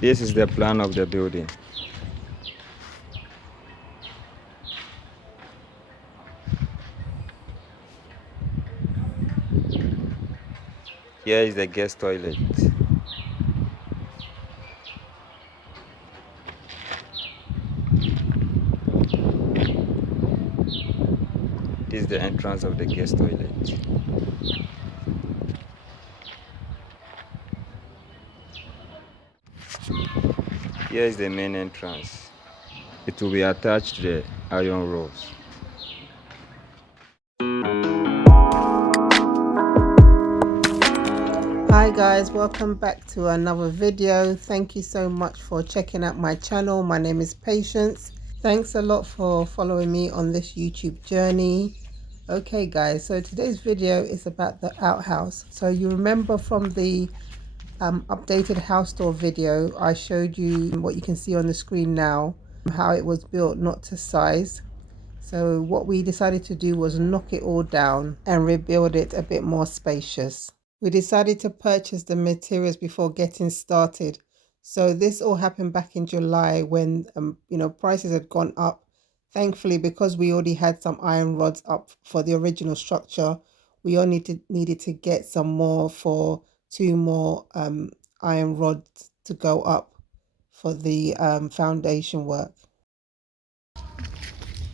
This is the plan of the building. Here is the guest toilet. This is the entrance of the guest toilet. Here is the main entrance. It will be attached to the iron rods. Hi guys, welcome back to another video. Thank you so much for checking out my channel. My name is Patience. Thanks a lot for following me on this YouTube journey. Okay guys, so today's video is about the outhouse. So you remember from the updated house tour video, I showed you what you can see on the screen now, how it was built not to size. So what we decided to do was knock it all down and rebuild it a bit more spacious. We decided to purchase the materials before getting started. So this all happened back in July when prices had gone up. Thankfully, because we already had some iron rods up for the original structure, we only needed to get some more for 2 more iron rods to go up for the foundation work.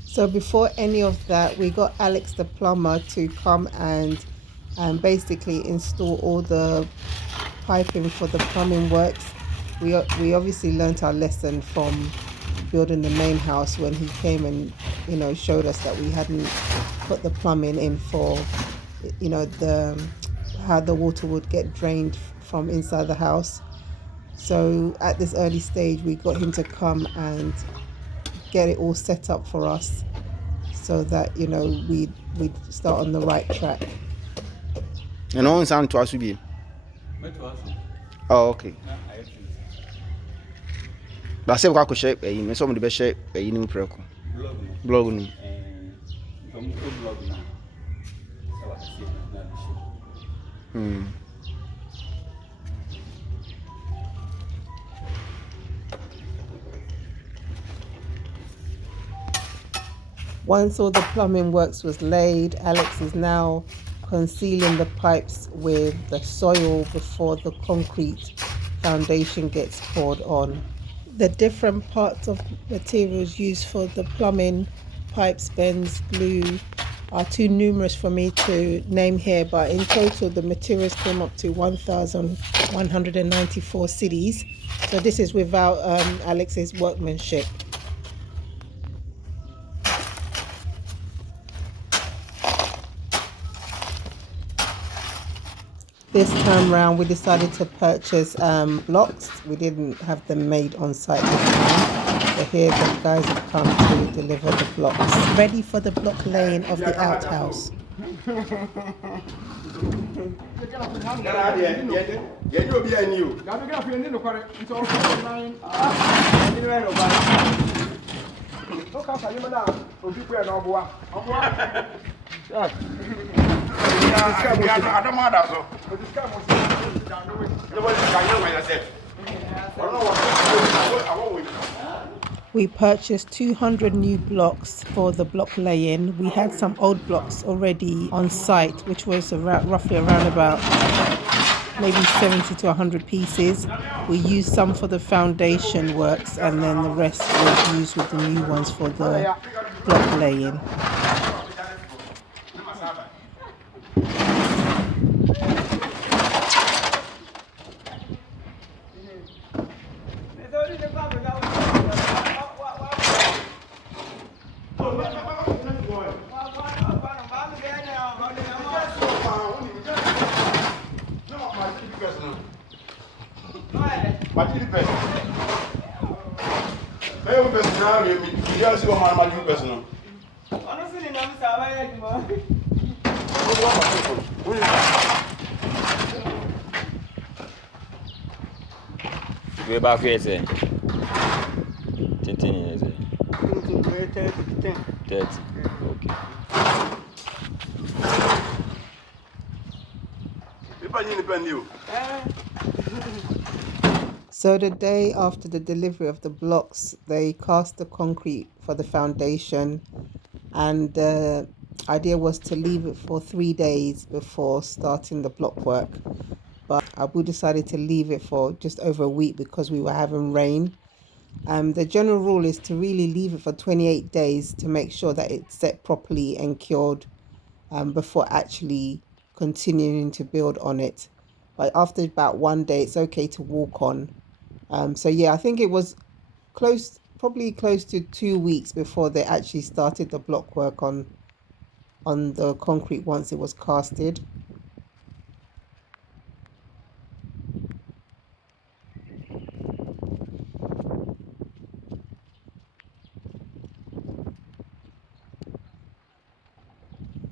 So before any of that, we got Alex the plumber to come and basically install all the piping for the plumbing works. We obviously learnt our lesson from building the main house when he came and showed us that we hadn't put the plumbing in for how the water would get drained from inside the house. So at this early stage, we got him to come and get it all set up for us so that we'd start on the right track. And on sound to us be. Oh, okay. But I said we could shape a some of the best shape a new preco. Blog. Once all the plumbing works was laid, Alex is now concealing the pipes with the soil before the concrete foundation gets poured on. The different parts of materials used for the plumbing, pipes, bends, glue are too numerous for me to name here, but in total the materials came up to 1,194 cedis. So this is without Alex's workmanship. This time round we decided to purchase blocks. We didn't have them made on site this time. So here the guys have come to deliver the blocks. Ready for the block laying of the outhouse. We purchased 200 new blocks for the block laying. We had some old blocks already on site, which was roughly around about maybe 70 to 100 pieces. We used some for the foundation works and then the rest was used with the new ones for the block laying. Way back here, say. 10 years. 30. Okay. So the day after the delivery of the blocks, they cast the concrete for the foundation, and the idea was to leave it for 3 days before starting the block work. But Abu decided to leave it for just over a week because we were having rain. The general rule is to really leave it for 28 days to make sure that it's set properly and cured before actually continuing to build on it. But after about 1 day, it's okay to walk on. So yeah, I think it was probably close to 2 weeks before they actually started the block work on the concrete once it was casted.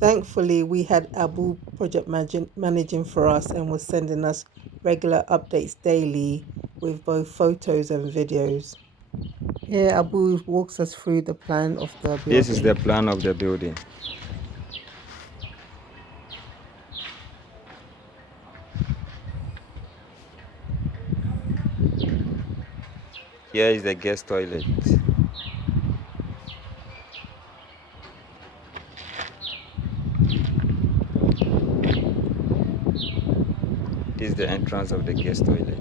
Thankfully, we had Abu project managing for us and was sending us regular updates daily with both photos and videos. Here, Abu walks us through the plan of the building. This is the plan of the building. Here is the guest toilet. This is the entrance of the guest toilet.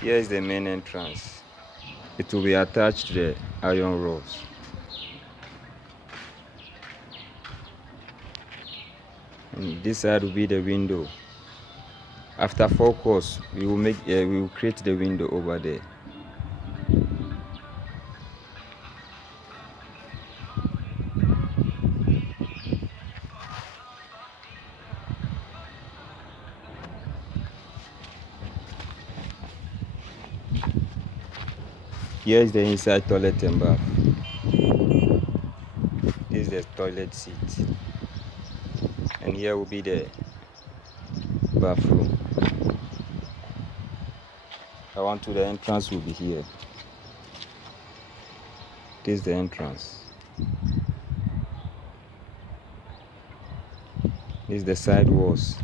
Here is the main entrance. It will be attached to the iron rods. And this side will be the window. After 4 course, we will create the window over there. Here is the inside toilet and bath. This is the toilet seat. And here will be the bathroom. The entrance will be here. This is the entrance. This is the side walls.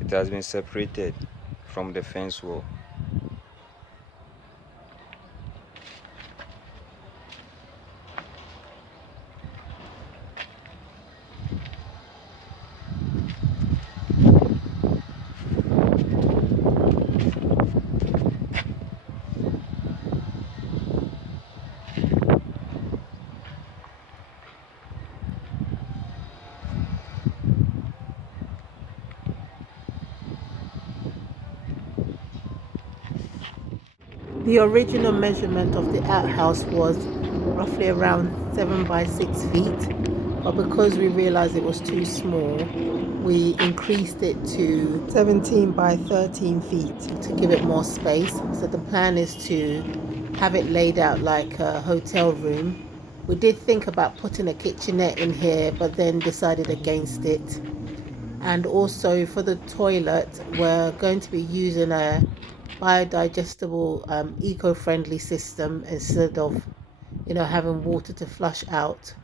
It has been separated from the fence wall. The original measurement of the outhouse was roughly around 7 by 6 feet, but because we realized it was too small, we increased it to 17 by 13 feet to give it more space. So the plan is to have it laid out like a hotel room. We did think about putting a kitchenette in here, but then decided against it. And also for the toilet, we're going to be using a biodigestible, eco-friendly system instead of, having water to flush out.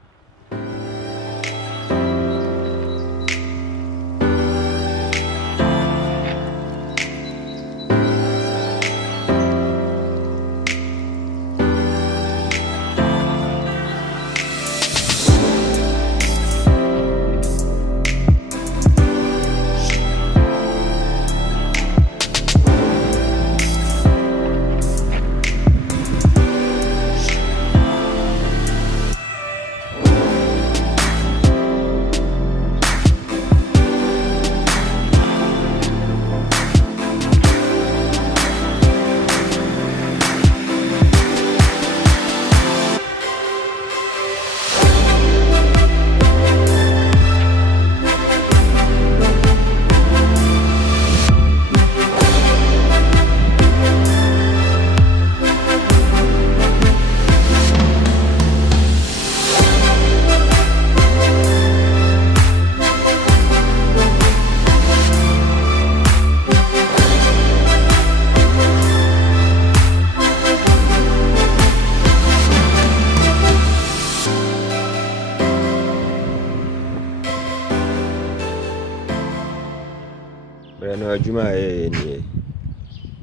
But no adwuma a yɛyɛ nie.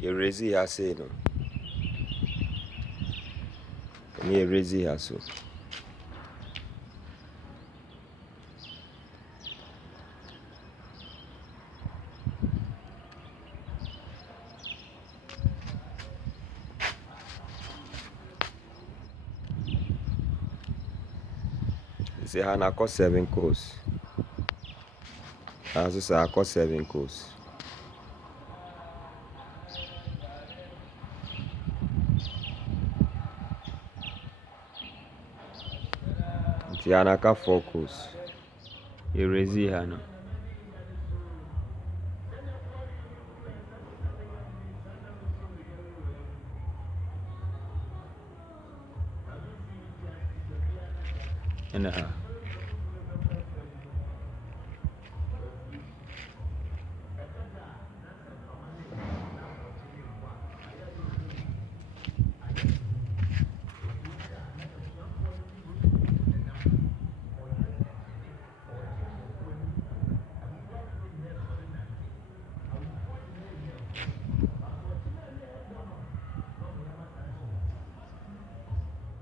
Yɛrezi ha sei no. Ɛne yɛrezi ha so. Sɛ ha na akɔ 7 course. Ha nso sɛ akɔ 7 course. Nti ha na aka 4 course. Yɛrezi ha no. Ɛna ha.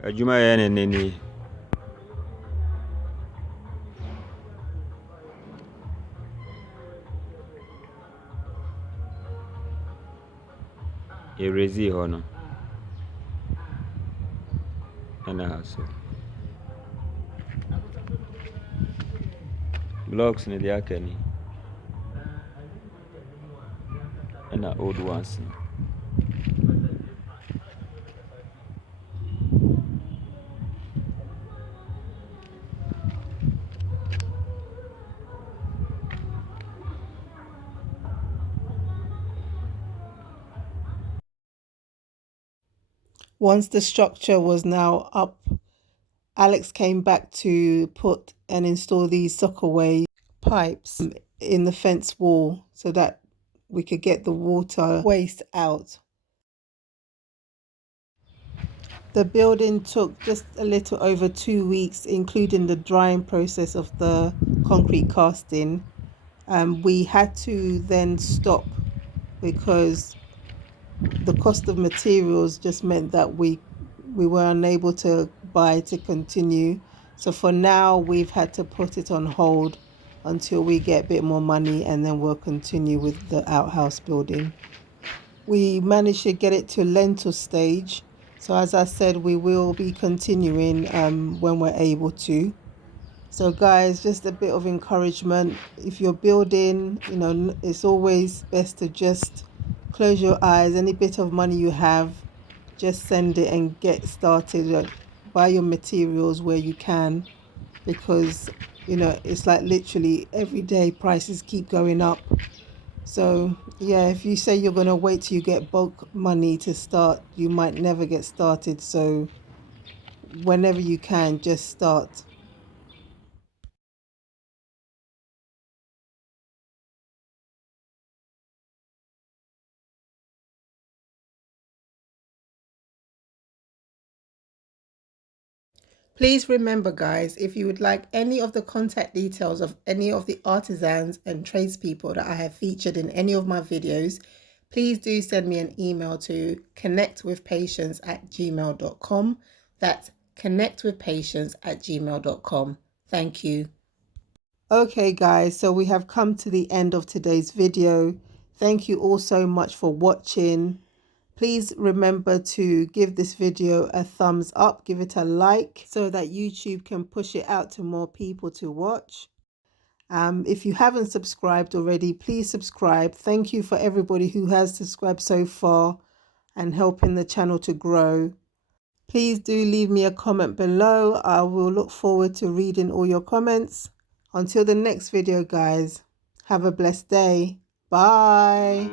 Adwuma a yɛyɛ ne nnɛ nie. Yɛrezi hɔ no. Ɛna ha so. Blocks ne deɛ aka ni. Ɛna old ones no. Once the structure was now up, Alex came back to put and install these sockaway pipes in the fence wall so that we could get the water waste out. The building took just a little over 2 weeks, including the drying process of the concrete casting. We had to then stop because the cost of materials just meant that we were unable to buy to continue. So for now, we've had to put it on hold until we get a bit more money, and then we'll continue with the outhouse building. We managed to get it to lentil stage. So as I said, we will be continuing when we're able to. So guys, just a bit of encouragement. If you're building, you know, it's always best to just close your eyes. Any bit of money you have, just send it and get started. Buy your materials where you can, because, you know, it's like literally every day prices keep going up. So yeah, if you say you're going to wait till you get bulk money to start, you might never get started. So whenever you can, just start. Please remember, guys, if you would like any of the contact details of any of the artisans and tradespeople that I have featured in any of my videos, please do send me an email to connectwithpatience@gmail.com. That's connectwithpatience@gmail.com. Thank you. Okay, guys, so we have come to the end of today's video. Thank you all so much for watching. Please remember to give this video a thumbs up, give it a like so that YouTube can push it out to more people to watch. If you haven't subscribed already, please subscribe. Thank you for everybody who has subscribed so far and helping the channel to grow. Please do leave me a comment below. I will look forward to reading all your comments. Until the next video, guys, have a blessed day. Bye.